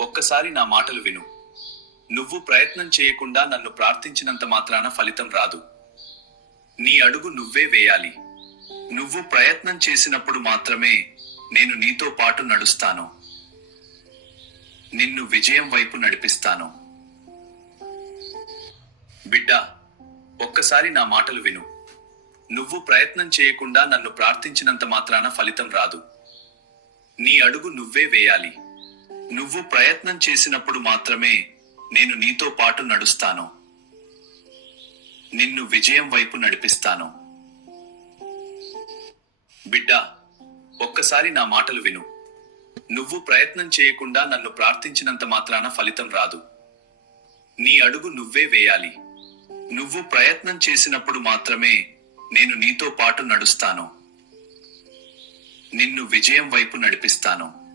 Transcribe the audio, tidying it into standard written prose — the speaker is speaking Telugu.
ఒక్కసారి నా మాటలు విను. నువ్వు ప్రయత్నం చేయకుండా నన్ను ప్రార్థించినంత మాత్రాన ఫలితం రాదు. నీ అడుగు నువ్వే వేయాలి. నువ్వు ప్రయత్నం చేసినప్పుడు మాత్రమే నేను నీతో పాటు నడుస్తాను. నిన్ను విజయం వైపు నడిపిస్తాను. బిడ్డా, ఒక్కసారి నా మాటలు విను. నువ్వు ప్రయత్నం చేయకుండా నన్ను ప్రార్థించినంత మాత్రాన ఫలితం రాదు. నీ అడుగు నువ్వే వేయాలి. నువ్వు ప్రయత్నం చేసినప్పుడు మాత్రమే నేను నీతో పాటు నడుస్తాను. నిన్ను విజయం వైపు నడిపిస్తాను. బిడ్డా, ఒక్కసారి నా మాటలు విను. నువ్వు ప్రయత్నం చేయకుండా నన్ను ప్రార్థించినంత మాత్రాన ఫలితం రాదు. నీ అడుగు నువ్వే వేయాలి. నువ్వు ప్రయత్నం చేసినప్పుడు మాత్రమే నేను నీతో పాటు నడుస్తాను. నిన్ను విజయం వైపు నడిపిస్తాను.